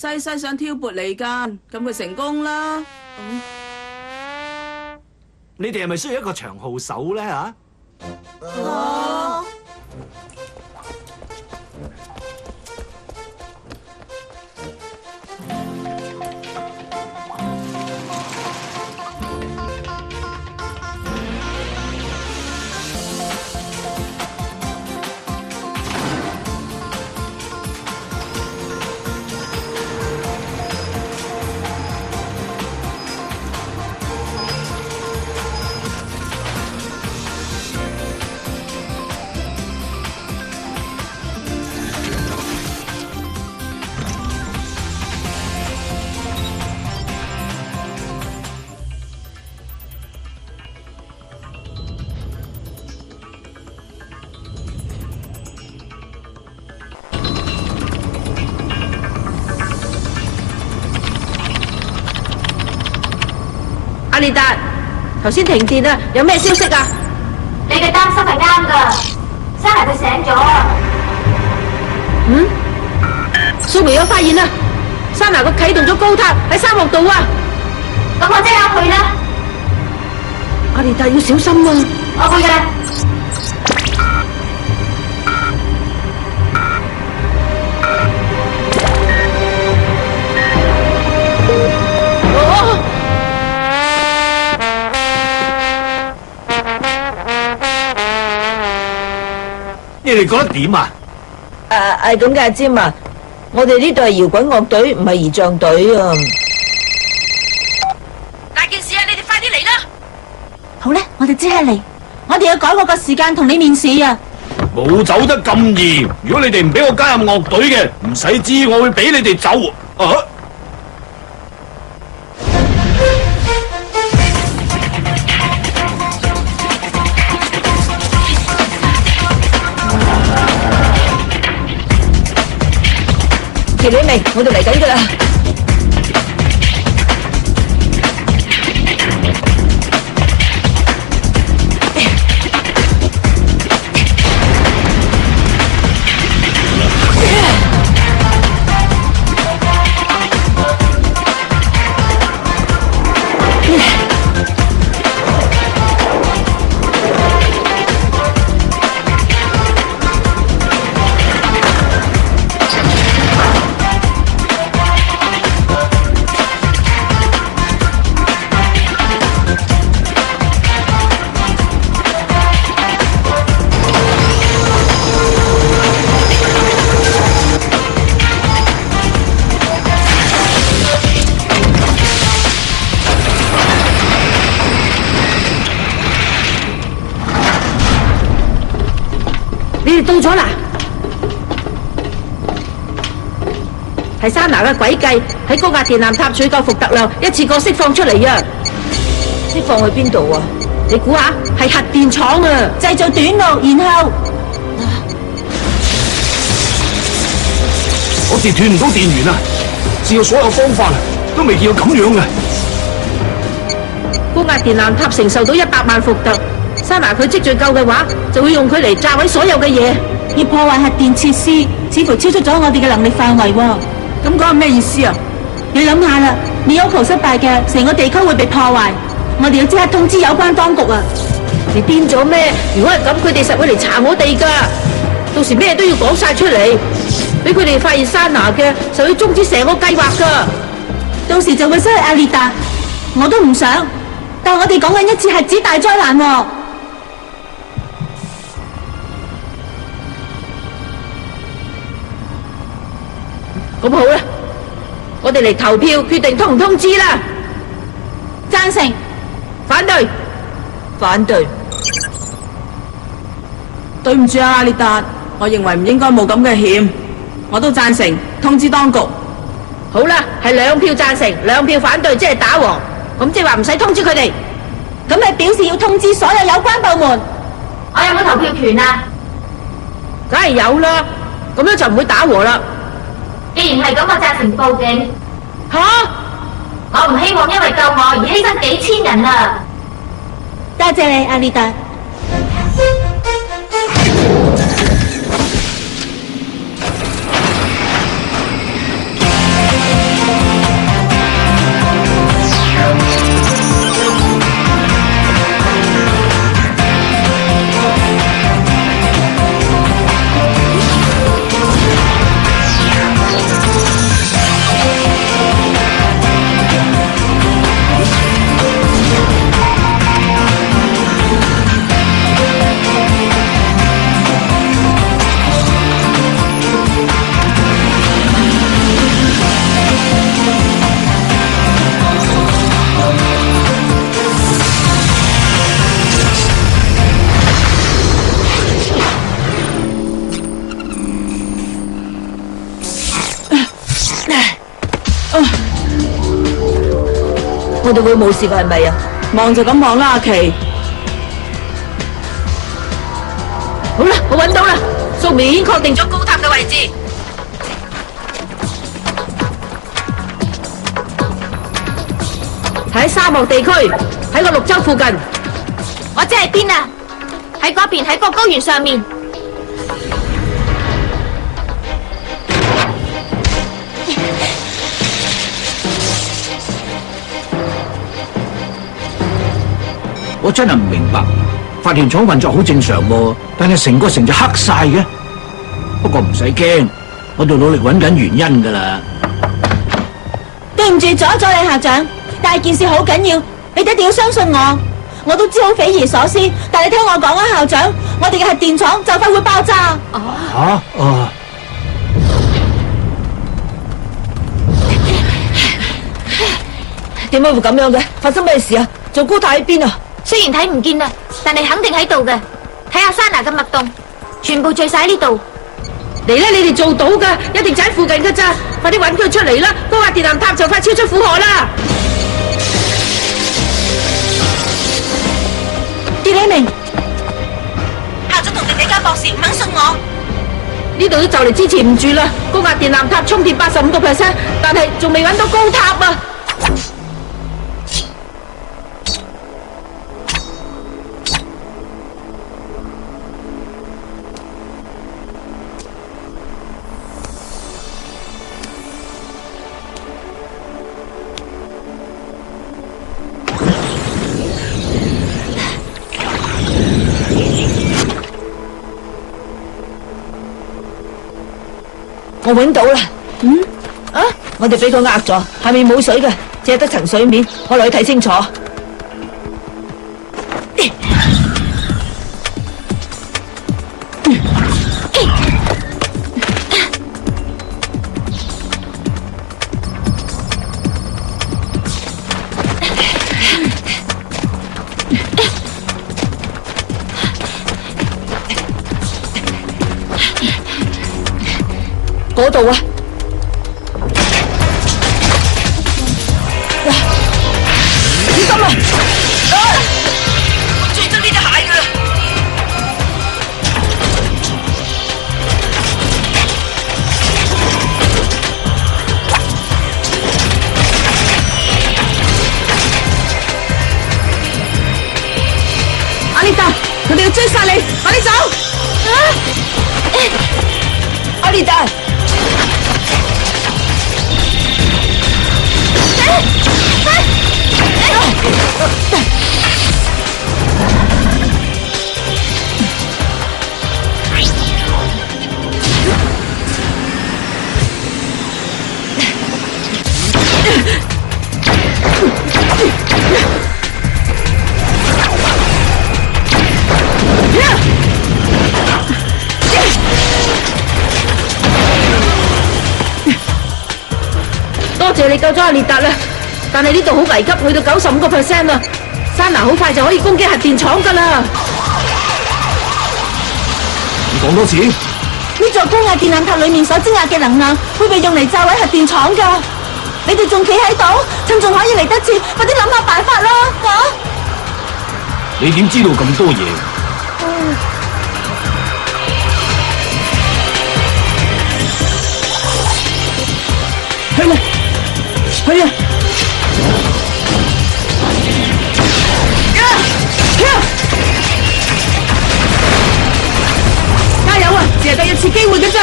西西想挑撥離間，咁佢成功啦。你哋係咪需要一個長號手咧吓？阿列達，頭先停電啊，有咩消息啊？你嘅擔心係啱噶，山牙佢醒咗啊！蘇眉有發現啦，山拿佢啟動咗高塔喺沙漠度啊！咁我即刻去啦。阿列達要小心啊！我去嘅。你哋覺得點啊？咁嘅阿尖啊，我哋呢度係搖滾樂隊，唔係儀仗隊啊！大件事啊，你哋快啲嚟啦！好咧，我哋即刻嚟。我哋要改我個時間同你面試啊！冇走得咁易，如果你哋唔俾我加入樂隊嘅，唔使知我會俾你哋走。條女明，我哋嚟緊噶啦！你哋到咗啦！係山拿嘅詭計，喺高壓電纜塔取救伏特量，一次過釋放出嚟啊！釋放去邊度啊？你估下，係核電廠啊！製造短路，然後我截斷唔到電源啊！試過所有方法都未見過咁樣嘅。高壓電纜塔承受到100萬伏特。山拿佢積聚夠嘅話，就會用佢嚟炸毀所有嘅嘢，要破壞核電設施，似乎超出咗我哋嘅能力範圍喎。咁講係咩意思啊？你諗下啦，Miyoko失敗嘅，成個地區會被破壞，我哋要即刻通知有關當局啊！你癲咗咩？如果係咁，佢哋實會嚟查我哋噶，到時咩都要講晒出嚟，俾佢哋發現山拿嘅，就會終止成個計劃噶。到時就會失去阿列達，我都唔想。但我哋講緊一次核子大災難喎。咁好啦，我哋嚟投票決定通唔通知啦。贊成。反對。反對。對唔住啊，阿列達，我認為唔應該冒咁嘅險，我都贊成通知當局。好啦，係2票贊成，2票反對，即係打和。咁即係話唔使通知佢哋。咁咪表示要通知所有有關部門。我有冇投票權啊？梗係有啦，咁樣就唔會打和啦。既然係咁，我贊成報警。吓！我唔希望因為救我而犧牲幾千人啊！多謝你，阿列達。我哋會冇事㗎係咪啊？望就咁望啦，阿琪。好啦，我揾到啦，素描已經確定咗高塔嘅位置。喺沙漠地區，喺個綠洲附近。我知係邊啊？喺嗰邊，喺個高原上面。我真係唔明白，發電廠運作好正常喎，但係成個城就黑晒嘅。不過唔使驚，我哋努力揾緊原因㗎啦。對唔住阻咗你校長，但係件事好緊要，你哋一定要相信我。我都知好匪夷所思，但係你聽我講啊，校長，我哋嘅核電廠就快會爆炸。點解會咁樣嘅？發生咩事啊？做高塔喺邊啊？雖然睇唔見啦，但係肯定喺度嘅。睇下山崖嘅脈動，全部聚晒喺呢度。嚟啦！你哋做到噶，一定就喺附近噶咋。快啲揾佢出嚟啦！高壓電纜塔就快超出負荷啦！傑里明，校長同迪加博士唔肯信我。呢度都就嚟支持唔住啦！高壓電纜塔充電85%，但係仲未揾到高塔啊！我揾到啦！我哋俾佢呃咗，下面冇水嘅，只係得層水面，我落去睇清楚。嗰度啊！哇！小心啊！我最憎呢隻蟹噶啦！阿麗達，佢哋要追殺你，快啲走！阿麗達。多謝你救咗阿列達啦，但係呢度好危急，去到95%啦，山拿好快就可以攻擊核電廠噶啦。你講多次。呢座高壓電纜塔裏面所積壓嘅能量會被用嚟炸毀核電廠噶。你哋仲企喺度，趁仲可以嚟得切，快啲諗下辦法啦！你點知道咁多嘢？去啦！去啊！加油啊！只係得一次機會嘅啫。